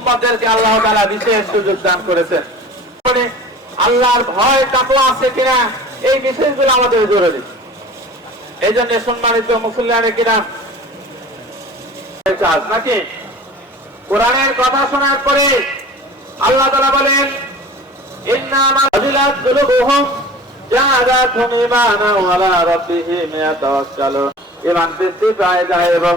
উম্মতদেরকে আল্লাহ তাআলা বিশেষ সুযোগ দান করেছেন। আল্লাহর ভয়, তাকওয়া আছে কিনা, এই বিষয়গুলো আমাদের জরুরি এই জন্য সম্মানিত মুসল্লানে কিরাম কাজ নাকি? কোরআনের কথা শোনার পরে আল্লাহ তাআলা বলেন, ইন্না মাজিলাত কুলুবুহুম জাআদাতুহুম ঈমানা ওয়া রাব্বিহিম ইয়াতাওয়াক্কালুন। ঈমান বৃদ্ধি পায় যায় এবং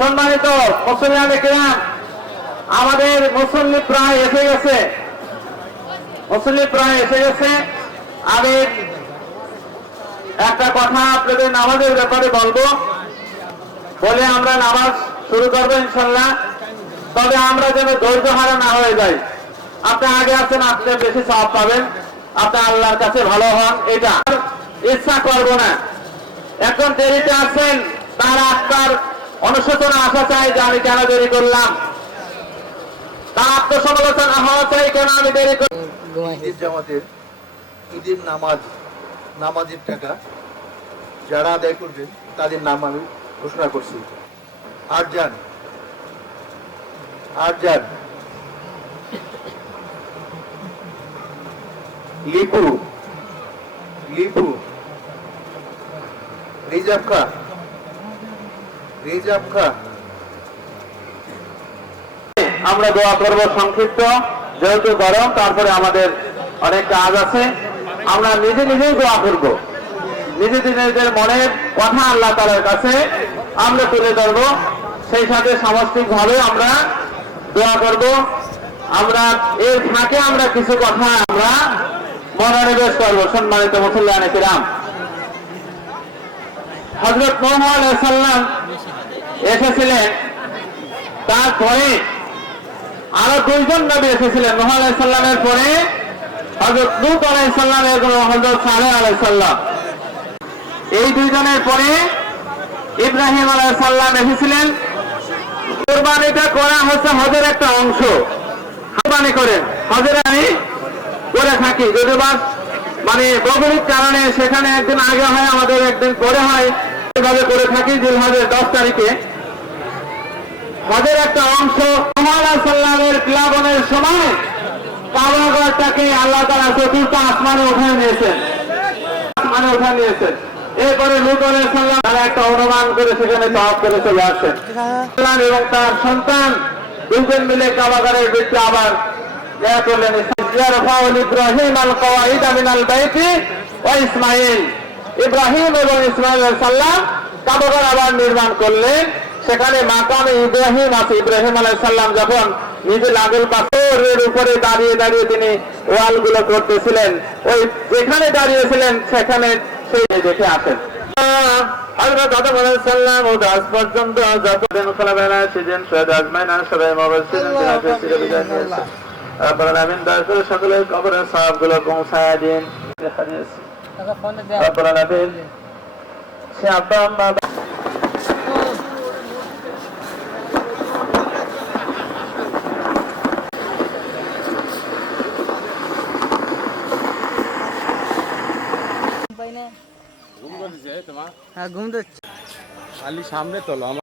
সম্মানিত মুসলমান কিরাম আমাদের মুসল্লি প্রায় এসে গেছে। মুসল্লি প্রায় এসে গেছে। আমি একটা কথা আপনাদের নামাজের ব্যাপারে বলব। বলে আমরা নামাজ শুরু করব ইনশাল্লাহ। তবে আমরা যেন ধৈর্য হারা না হয়ে যাই। আপনি আগে আছেন আপনি বেশি সব পাবেন। আপনি আল্লাহর কাছে ভালো হন, এটা ইচ্ছা করব না। এখন দেরিতে আছেন, তার আত্মার অনুশোচনা আসা চাই যে আমি কেন দেরি করলাম? তার আত্মসমালোচনা হওয়া চাই কেন আমি দেরি ঈদ জামাতের, ঈদের নামাজ, নামাজের টাকা যারা আদায় করবেন তাদের নাম আমি ঘোষণা করছি। আরজান আরজান। লিপু লিপু। রিজাব খা। আমরা দোয়া করব সংক্ষিপ্ত, যেহেতু গরম, তারপরে আমাদের অনেক কাজ আছে। আমরা নিজে নিজেই দোয়া করব। নিজে নিজেদের মনের কথা আল্লাহ তালার কাছে আমরা তুলে ধরব। সেই সাথে সামষ্টিক ভাবে আমরা দোয়া করব। আমরা এর ফাঁকে আমরা কিছু কথা আমরা মনোনিবেশ করব। সম্মানিত মুসল্লান কিরাম হজরত মোহাম্মদ এসেছিলেন। তারপরে আরও দুইজন নবী এসেছিলেন, নোহ আলাইসাল্লামের পরে হজরত লুত আলাইসাল্লাম এবং হজরত সালেহ আলাইসাল্লাম এই দুইজনের পরে ইব্রাহিম আলাইসাল্লাম এসেছিলেন। কোরবানিটা করা হচ্ছে হজের একটা অংশ। কোরবানি করেন। হজের আমি করে থাকি। যদি বা মানে ভৌগোলিক কারণে সেখানে একদিন আগে হয়, আমাদের একদিন পরে হয়। এভাবে করে থাকি জিলহজের দশ তারিখে। হজের একটা অংশ সাল্লামের প্লাবনের সময় কাবাগরটাকে আল্লাহ তারা চতুর্থ আসমানে উঠায় নিয়েছেন। আসমানে উঠায় নিয়েছেন। এরপরে লুত সাল্লাম তারা একটা অনুমান করে সেখানে তহব করে চলে আসেন। এবং তার সন্তান দুজন মিলে কাবাগারের বৃত্তি আবার ইয়া করলেন ইব্রাহিম আল কওয়াইদ মিনাল বাইতি ওয়া ইসমাইল ইব্রাহিম এবং ইসমাইল সাল্লাম কাবাগার আবার নির্মাণ করলেন। সেখানে মাকামে ইব্রাহিম আছে ইব্রাহিম আলাইসাল্লাম যখন নিজে লাগল পাথরের উপরে দাঁড়িয়ে দাঁড়িয়ে তিনি ওয়ালগুলো করতেছিলেন ওই যেখানে দাঁড়িয়েছিলেন সেখানে সেই দেখে আসেন। হযরত আদম আলাইহিস সালাম ও আজ পর্যন্ত যতদিন খোলামেলা সেদিন সৈয়দ আজমাইন সবাই মবসির দিনাতে চির বিদায় নিয়েছে রব্বুল আলামিন দয়া করে সকলের কবরের পৌঁছায় দিন। রব্বুল আলামিন সে আব্বা আম্মা হ্যাঁ ঘুম দিচ্ছে খালি সামনে তোলো আমার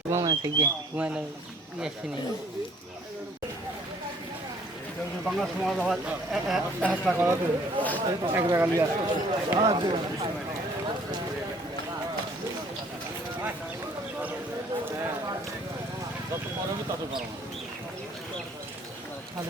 ঘুমানো থেকে ঘুমাইলে ইয়ে শুনি বাংলা সমাজ আবার একটা করাতে এক জায়গা নিয়ে আসছে আজ